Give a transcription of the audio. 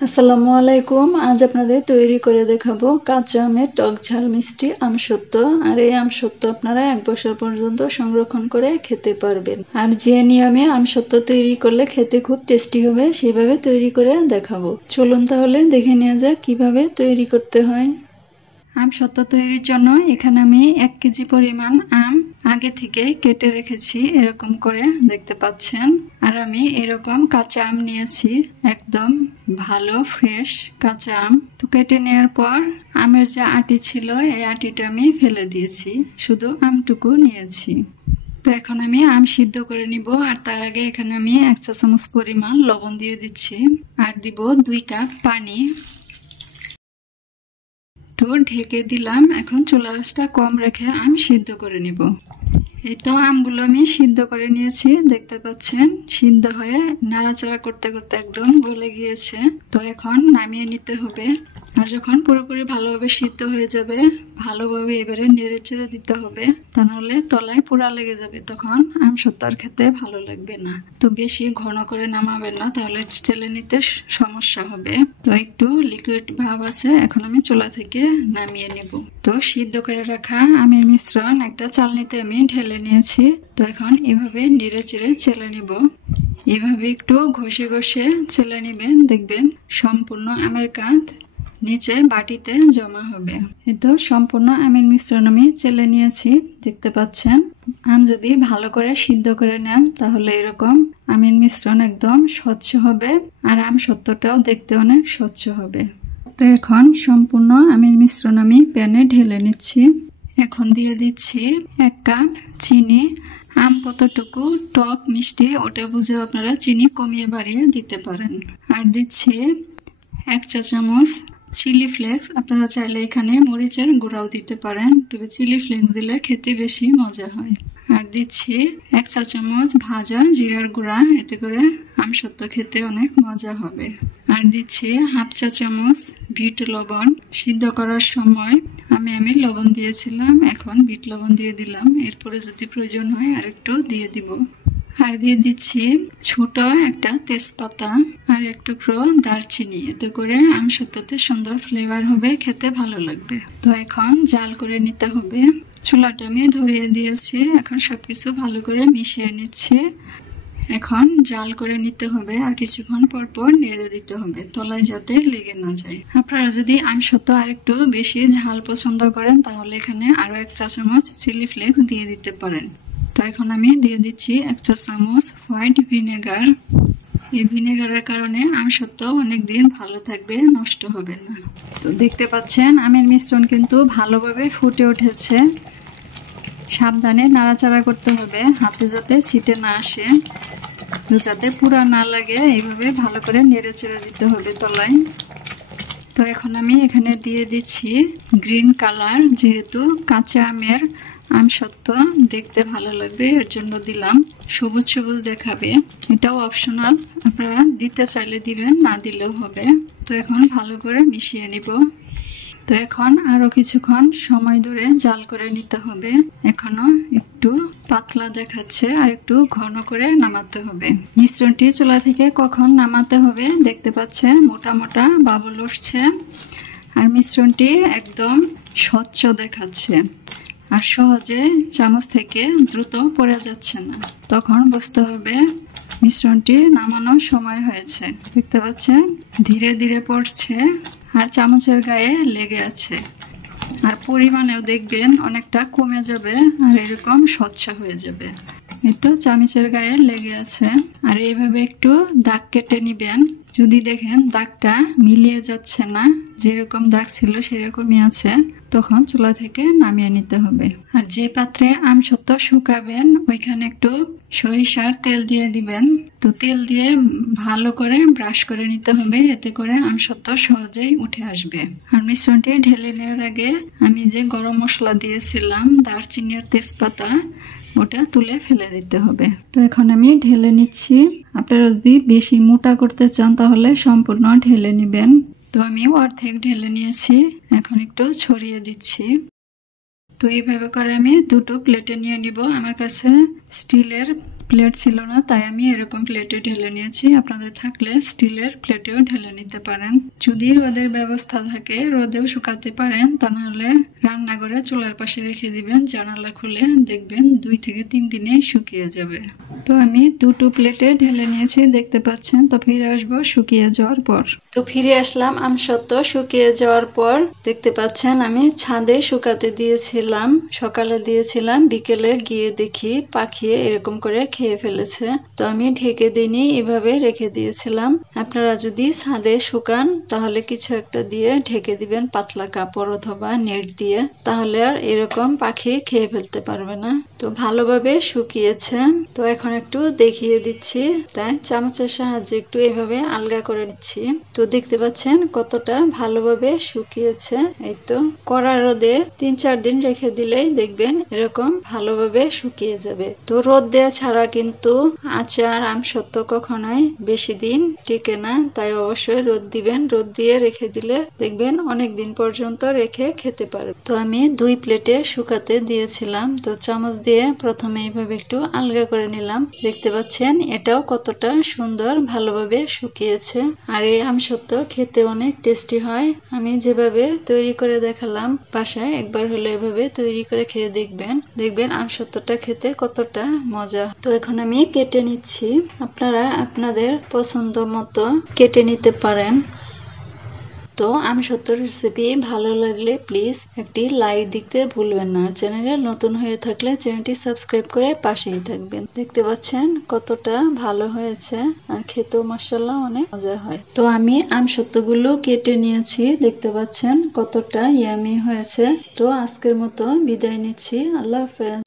আসসালামু আলাইকুম। আজ আপনাদের তৈরি করে দেখাবো কাঁচা আমের টক ঝাল মিষ্টি আমসত্ত্ব। আর এই আমসত্ত্ব আপনারা 1 বছর পর্যন্ত সংরক্ষণ করে খেতে পারবেন। আর যে নিয়মে আমসত্ত্ব তৈরি করলে খেতে খুব টেস্টি হবে সেভাবে তৈরি করে দেখাবো। চলুন তাহলে দেখে নেওয়া যাক কিভাবে তৈরি করতে হয়। আমসত্ত্ব তৈরির জন্য এখানে আমি 1 কেজি পরিমাণ আম আগে থেকে কেটে রেখেছি, এরকম করে দেখতে পাচ্ছেন। আর আমি এরকম কাঁচা আম নিয়েছি, একদম ভালো ফ্রেশ কাঁচা আম। তো কেটে নেওয়ার পর আমের যে আটি ছিল এই আটিটা আমি ফেলে দিয়েছি, শুধু আমটুকু নিয়েছি। তো এখন আমি আম সিদ্ধ করে নিব। আর তার আগে এখানে আমি 1 চা চামচ পরিমাণ লবণ দিয়ে দিচ্ছি আর দিব 2 কাপ পানি। তো ঢেকে দিলাম। এখন চুলার আঁচটা কম রেখে আম সিদ্ধ করে নিব। এই তো আমগুলো আমি সিদ্ধ করে নিয়েছি, দেখতে পাচ্ছেন সিদ্ধ হয়ে নাড়াচাড়া করতে করতে একদম গলে গিয়েছে। তো এখন নামিয়ে নিতে হবে। আর যখন পুরোপুরি ভালোভাবে সিদ্ধ হয়ে যাবে, ভালোভাবে এবারে নেড়ে চেড়ে দিতে হবে, তা নাহলে তলায় পোড়া লেগে যাবে, তখন আমসত্ত্ব আর খেতে ভালো লাগবে না। তো বেশি ঘন করে নামাবেন না, তাহলে চেলে নিতে সমস্যা হবে। তো একটু লিকুইড ভাব আছে, এখন আমি চুলা থেকে নামিয়ে নেব। তো সিদ্ধ করে রাখা আমের মিশ্রণ একটা চালনিতে আমি ঢেলে নিয়েছি। তো এখন এভাবে নেড়ে চেড়ে চেলে নিব। এভাবে একটু ঘষে ঘষে চেলে নেবেন, দেখবেন সম্পূর্ণ আমের কাঁধ নিচে বাটিতে জমা হবে। এই তো সম্পূর্ণ আমের মিশ্রণ আমি চেলে নিয়েছি, দেখতে পাচ্ছেন। আম যদি ভালো করে সিদ্ধ করে নেন তাহলে এরকম আমের মিশ্রণ একদম স্বচ্ছ হবে, আর আমসত্ত্বটাও দেখতে অনেক স্বচ্ছ হবে। তো এখন সম্পূর্ণ আমের মিশ্রণ আমি প্যানে ঢেলে নিচ্ছি। এখন দিয়ে দিচ্ছি 1 কাপ চিনি। আম কতটুকু টক মিষ্টি ওটা বুঝে আপনারা চিনি কমিয়ে বাড়িয়ে দিতে পারেন। আর দিচ্ছি 1 চা চামচ চিলি ফ্লেক্স। আপনারা চাইলে এখানে মরিচের গুঁড়াও দিতে পারেন, তবে চিলি ফ্লেক্স দিলে খেতে বেশি মজা হয়। আর দিচ্ছি 1 চা চামচ ভাজা জিরার গুঁড়া, এতে করে আমসত্ত্ব খেতে অনেক মজা হবে। আর দিচ্ছি 1/2 চা চামচ বিট লবণ। সিদ্ধ করার সময় আমি লবণ দিয়েছিলাম, এখন বিট লবণ দিয়ে দিলাম। এরপরে যদি প্রয়োজন হয় আর একটু দিয়ে দিব। আর দিয়ে দিচ্ছি ছোট একটা তেজপাতা আর 1 টুকরো দারচিনি, এতে করে আমসত্ত্বতে সুন্দর ফ্লেভার হবে, খেতে ভালো লাগবে। তো এখন জাল করে নিতে হবে। চুলাটা আমি ধরিয়ে দিয়েছি, এখন সবকিছু ভালো করে মিশিয়ে নিচ্ছি। এখন জাল করে নিতে হবে, আর কিছুক্ষণ পর পর নেড়ে দিতে হবে, তলায় যাতে লেগে না যায়। আপনারা যদি আমসত্ত্ব আর একটু বেশি ঝাল পছন্দ করেন তাহলে এখানে আরো 1 চা চামচ চিলি ফ্লেক্স দিয়ে দিতে পারেন। তো এখন আমি দিয়ে দিচ্ছি 1 চা চামচ হোয়াইট ভিনেগার। এই ভিনেগারের কারণে আমসত্ত্ব অনেকদিন ভালো থাকবে, নষ্ট হবে না। তো দেখতে পাচ্ছেন আমের মিশ্রণ কিন্তু ভালোভাবে ফুটে উঠেছে। সাবধানে নাড়াচাড়া করতে হবে, হাতে যাতে ছিটে না আসে, যাতে পুরা না লাগে, এইভাবে ভালো করে নেড়ে চেড়ে দিতে হবে তলায়। তো এখন আমি এখানে দিয়ে দিচ্ছি গ্রিন কালার, যেহেতু কাঁচা আমের আমসত্ত্ব দেখতে ভালো লাগবে এর জন্য দিলাম। সবুজ সবুজ দেখাবে, এটাও অপশনাল, আপনারা দিতে চাইলে দিবেন, না দিলেও হবে। তো এখন ভালো করে মিশিয়ে নিব। তো এখন আরো কিছুক্ষণ সময় ধরে জাল করে নিতে হবে। এখনো একটু পাতলা দেখাচ্ছে, আর একটু ঘন করে নামাতে হবে। মিশ্রণটি চুলা থেকে কখন নামাতে হবে দেখতে পাচ্ছেন, মোটা মোটা বাবল উঠছে, আর মিশ্রণটি একদম স্বচ্ছ দেখাচ্ছে, আর সহজে চামচ থেকে দ্রুত পড়ে যাচ্ছে না। তখন বুঝতে হবে মিশ্রণটি নামানোর সময় হয়েছে। দেখতে পাচ্ছেন ধীরে ধীরে পড়ছে, আর চামচের গায়ে লেগে আছে, আর পরিমাণেও দেখবেন অনেকটা কমে যাবে, আর এরকম স্বচ্ছ হয়ে যাবে। এই তো চামচের গায়ে লেগে আছে। আর এইভাবে একটু দাগ কেটে নিবেন। যদি দেখেন দাগটা মিলিয়ে যাচ্ছে না, যেরকম দাগ ছিল সেরকমই আছে, তখন চুলা থেকে নামিয়ে নিতে হবে। আর যে পাত্রে আমসত্ত্ব শুকাবেন ওইখানে একটু সরিষার তেল দিয়ে দিবেন। তো তেল দিয়ে ভালো করে ব্রাশ করে নিতে হবে, এতে করে আমসত্ত্ব সহজেই উঠে আসবে। আর মিশ্রণটি ঢেলে নেওয়ার আগে আমি যে গরম মশলা দিয়েছিলাম, দারচিনি আর তেজপাতা, ওটা তুলে ফেলে দিতে হবে। তো এখন আমি ঢেলে নিচ্ছি। আপনারা যদি বেশি মোটা করতে চান তাহলে সম্পূর্ণ ঢেলে নেবেন। তো আমি অর্ধেক ঢেলে নিয়েছি, এখন একটু ছড়িয়ে দিচ্ছি। তো এইভাবে করে আমি দুটো প্লেটে নিয়ে নিব। আমার কাছে স্টিলের প্লেট ছিল না, তাই আমি এরকম প্লেটে ঢেলে নিয়েছি। আপনাদের থাকলে স্টিলের প্লেটেও ঢেলে নিতে পারেন। যদি রোদের ব্যবস্থা থাকে রোদেও শুকাতে পারেন, তা নাহলে রান্নাঘরে চুলার পাশে রেখে দিবেন, জানালা খুলে দেখবেন 2 থেকে 3 দিনে শুকিয়ে যাবে। তো আমি দুটো প্লেটে ঢেলে নিয়েছি, দেখতে পাচ্ছেন। তো ফিরে আসবো শুকিয়ে যাওয়ার পর। তো ফিরে আসলাম আমসত্ত্ব শুকিয়ে যাওয়ার পর। দেখতে পাচ্ছেন আমি ছাদে শুকাতে দিয়েছিলাম, সকালে দিয়েছিলাম, বিকেলে গিয়ে দেখি পাখিয়ে এরকম করে খেয়ে ফেলেছে। তো আমি ঢেকে দিইনি, এভাবে রেখে দিয়েছিলাম। আপনারা যদি ছাদে শুকান তাহলে কিছু একটা দিয়ে ঢেকে দিবেন, পাতলা কাপড় অথবা নেট দিয়ে, তাহলে আর এরকম পাখি খেয়ে ফেলতে পারবে না। তো ভালোভাবে শুকিয়েছে। তো এখন একটু দেখিয়ে দিচ্ছি, তাই চামচের সাহায্যে একটু এভাবে আলগা করে নিচ্ছি। তো দেখতে পাচ্ছেন কতটা ভালোভাবে শুকিয়েছে। এই তো কড়া রোদে 3-4 দিন রেখে দিলেই দেখবেন এরকম ভালোভাবে শুকিয়ে যাবে। তো রোদ দেওয়া ছাড়া কিন্তু আচার আমসত্ত্ব কখনোই বেশি দিন টিকে না, তাই অবশ্যই রোদ দিবেন। রোদ দিয়ে রেখে দিলে দেখবেন অনেক দিন পর্যন্ত রেখে খেতে পারবে। তো আমি 2 প্লেটে শুকাতে দিয়েছিলাম। তো চামচ দিয়ে প্রথমে এইভাবে একটু আলগা করে নিলাম। দেখতে পাচ্ছেন এটাও কতটা সুন্দর ভালোভাবে শুকিয়েছে। আর এই আমসত্ত্ব খেতে অনেক টেস্টি হয়। আমি যেভাবে তৈরি করে দেখালাম, বাসায় একবার হলো এভাবে তৈরি করে খেয়ে দেখবেন, দেখবেন আমসত্ত্বটা খেতে কতটা মজা। তো এখন আমি কেটে নিচ্ছি। আপনারা আপনাদের পছন্দ মতো কেটে নিতে পারেন। তো আমসত্ত্ব রেসিপি ভালো লাগলে প্লিজ একটি লাইক দিতে ভুলবেন না। চ্যানেলে নতুন হয়ে থাকলে চ্যানেলটি সাবস্ক্রাইব করে পাশেই থাকবেন। দেখতে পাচ্ছেন কতটা ভালো হয়েছে, আর খেতেও মাশাআল্লাহ অনেক মজা হয়। তো আমি আমসত্ত্বগুলো কেটে নিয়েছি, দেখতে পাচ্ছেন কতটা ইয়ামি হয়েছে। তো আজকের মতো বিদায় নিচ্ছি, আল্লাহ হাফেজ।